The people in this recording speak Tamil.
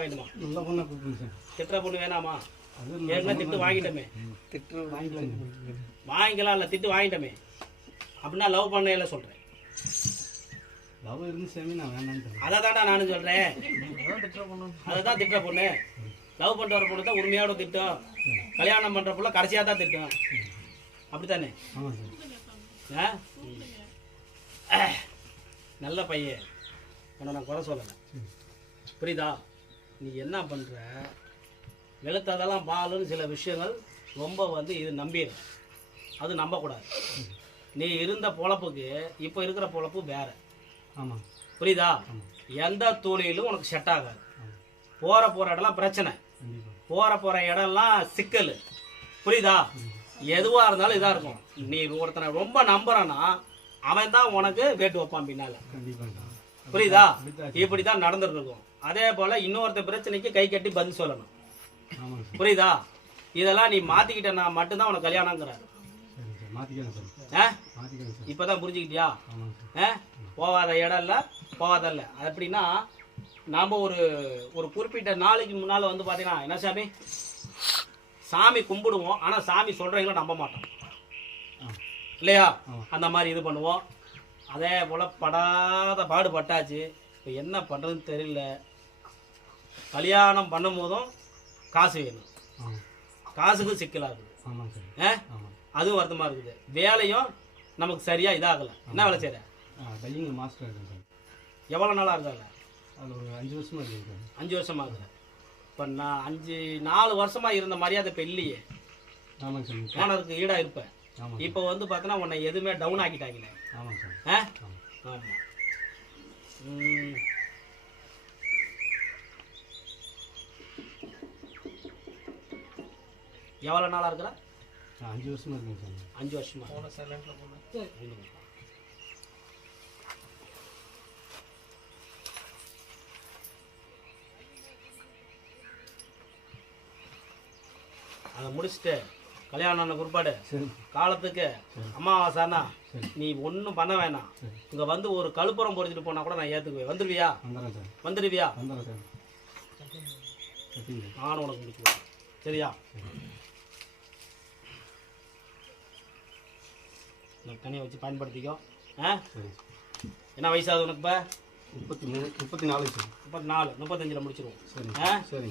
வேணுமா? நல்ல பொண்ணை கூப்பிடுங்க சார். திட்டுற பொண்ணு வேணாமா? ஏற்கனவே திட்டு வாங்கிட்டோமே. திட்டு வாங்கிக்கலாம். வாங்கிக்கலாம் இல்லை, திட்டு வாங்கிட்டோமே. அப்படின்னா லவ் பண்ணல சொல்கிறேன். லவ் இருந்துச்சாமி நான் வேணான்னு அதை தான்டா நானும் சொல்கிறேன். அதை தான் திட்டுற பொண்ணு. லவ் பண்ணுற ஒரு பொண்ணு தான் உரிமையோட திட்டம். கல்யாணம் பண்ணுற பொண்ணு கடைசியாக தான் திட்டம். அப்படித்தானே? ஆமாம் சார். நல்ல பையன், உன்னை நான் குறை சொல்லலை. புரியுதா? நீ என்ன பண்ணுற, வெளுத்ததெல்லாம் பாலுன்னு சில விஷயங்கள் ரொம்ப இது நம்பிடு. அது நம்பக்கூடாது. நீ இருந்த பொழப்புக்கு இப்போ இருக்கிற பொழப்பு வேற. ஆமாம். புரியுதா? எந்த தொழிலும் உனக்கு செட் ஆகாது. போகிற இடம்லாம் பிரச்சனை, போகிற இடம்லாம் சிக்கல். புரியுதா? எதுவாக இருந்தாலும் இதாக இருக்கும். நீ ஒருத்தனை ரொம்ப நம்புறன்னா அவன் தான் உனக்கு வேட்டு வைப்பான் பின்னால. புரியுதா? இப்படி தான் நடந்துருக்கும். அதே போல இன்னொருத்த பிரச்சனைக்கு கை கட்டி பதில் சொல்லணும். புரியுதா? இதெல்லாம் நீ மாத்திக்கிட்டனா மட்டும்தான் உனக்கு கல்யாணங்கிறாரு. இப்பதான் புரிஞ்சுக்கிட்டியா? போகாத இடம் இல்ல, போகாத இல்ல. அப்படின்னா நாம ஒரு குறிப்பிட்ட நாளைக்கு முன்னால பாத்தீங்கன்னா என்ன சாமி, சாமி கும்பிடுவோம், ஆனா சாமி சொல்றவங்களை நம்ப மாட்டோம் இல்லையா? அந்த மாதிரி இது பண்ணுவோம். அதே போல படாத பாடுபட்டாச்சு. இப்போ என்ன பண்ணுறதுன்னு தெரியல. கல்யாணம் பண்ணும் போதும் காசு வேணும், காசுக்கு சிக்கலாக இருக்குது. அதுவும் வருத்தமாக இருக்குது. வேலையும் நமக்கு சரியாக இதாகலை. என்ன வேலை செய்கிற? டையிங் மாஸ்டர் இருக்கேன் சார். எவ்வளோ நாளாக இருக்காங்க? அது ஒரு 5 வருஷமாக இருக்குது சார். 5 வருஷமாக இருக்குது. இப்போ நான் 4 வருஷமாக இருந்த மரியாதை இப்போ இல்லையே. ஆமாங்க சார். ஓனருக்கு ஈடாக இருப்பேன். இப்போ பார்த்தோன்னா உன்னை எதுவுமே டவுன் ஆக்கிட்டாங்களே. ஆமாம் சார். ஆமாம். எவ்வளோ நாளாக இருக்கிற? 5 வருஷமா இருக்குங்க சார். 5 வருஷமா? அதை முடிச்சுட்டு கல்யாணம் குறிப்பாடு காலத்துக்கு அமாவாசைனா நீ ஒன்றும் பண்ண வேணாம். இங்கே ஒரு கழுப்புறம் பொறிச்சிட்டு போனா கூட நான் ஏற்றுக்குவேன். வந்துடுவியா? வந்துடுவியா? நானும் உனக்கு முடிக்குவேன். சரியா? தனியாக வச்சு பயன்படுத்திக்கோ. என்ன வயசாகுது உனக்கு? இப்போ 34. 34, 35 முடிச்சிருவோம். சரி.